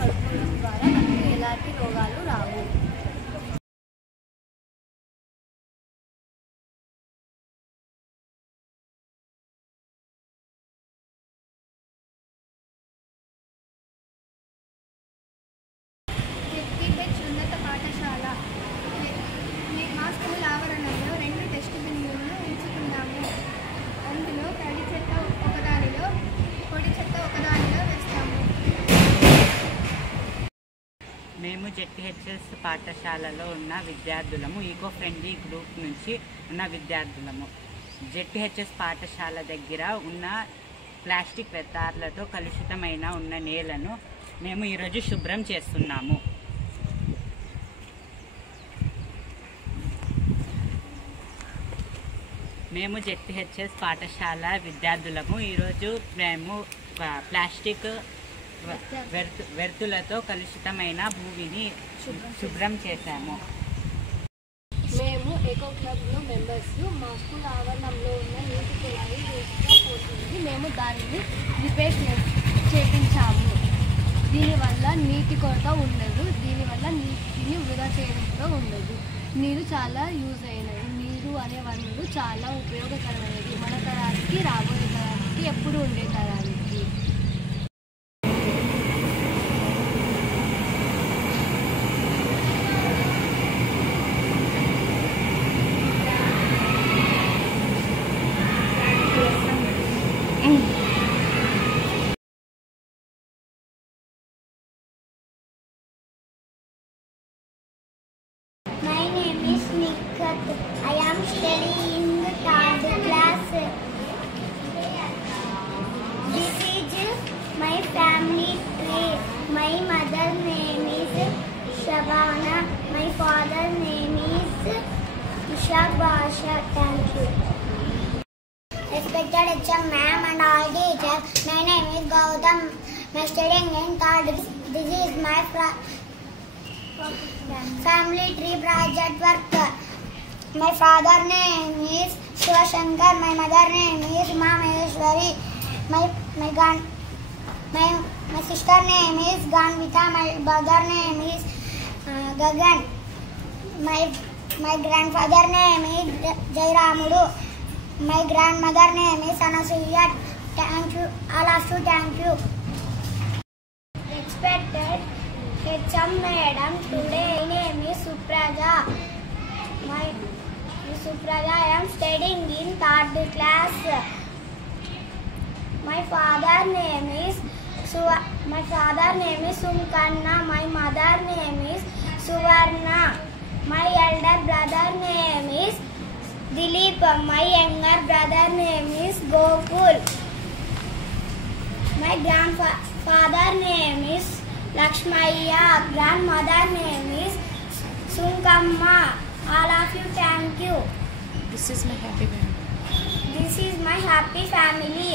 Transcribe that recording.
కడుక్కోవడం ద్వారా మనకు ఎలాంటి రోగాలు రావు. ఉన్నత పాఠశాల మా స్కూల్ ఆవరణలో 2 డస్ట్ బిన్నులను ఉంచుకున్నాము. అందులో తడి చెత్త ఒకదానిలో, పొడి చెత్త ఒకదానిలో వేస్తాము. మేము జెడ్పీహెచ్ఎస్ పాఠశాలలో ఉన్న విద్యార్థులము, ఈకో ఫ్రెండ్లీ గ్రూప్ నుంచి ఉన్న విద్యార్థులము. జెడ్పీహెచ్ఎస్ పాఠశాల దగ్గర ఉన్న ప్లాస్టిక్ వ్యర్థాలతో కలుషితమైన ఉన్న నేలను మేము ఈరోజు శుభ్రం చేస్తున్నాము. మేము జెడ్పీహెచ్ఎస్ పాఠశాల విద్యార్థులము ఈరోజు మేము ప్లాస్టిక్ వ్యర్థులతో కలుషితమైన భూమిని శుభ్రం చేశాము. మేము ఎకో క్లబ్లో మెంబర్స్. మా స్కూల్ ఆవరణంలో ఉన్న నీటి కుళాయి వేస్ట్గా పోతుంది. మేము దానిని రిపేర్ చేయించాము. దీనివల్ల నీటి కొరత ఉండదు. దీనివల్ల నీటిని వృధా చేయడం కూడా ఉండదు. నీరు చాలా యూజ్ అయినది. నీరు అనే వనరు చాలా ఉపయోగకరమైనది మన తరానికి, రాబోయే తరానికి, ఎప్పుడు ఉండే తరానికి. My name is Nikat. I am studying in the 3rd class. This is my family tree. My mother name is Shabana. My father name is Ishaq Basha. Thank you. Respected HM ma'am and all teachers. My name is Gautam. I studying in 3rd. This is my family tree project work. My father name is Shivashankar. My mother name is Mameshwari. My sister name is Ganvita. My brother name is Gagan. My grandfather name is Jairamudu. My grandmother name is Anasuya. Thank you. All of you, thank you. Expected HM madam, today my name is Supraja. I am studying in 3rd class. My father name is Sumkanna. My mother name is Suvarna. My elder brother name is Dilip. My younger brother name is Gokul. My grandfather name is Lakshmaya. Grandmother name is Sunkamma. All of you, thank you. This is my happy family. This is my happy family.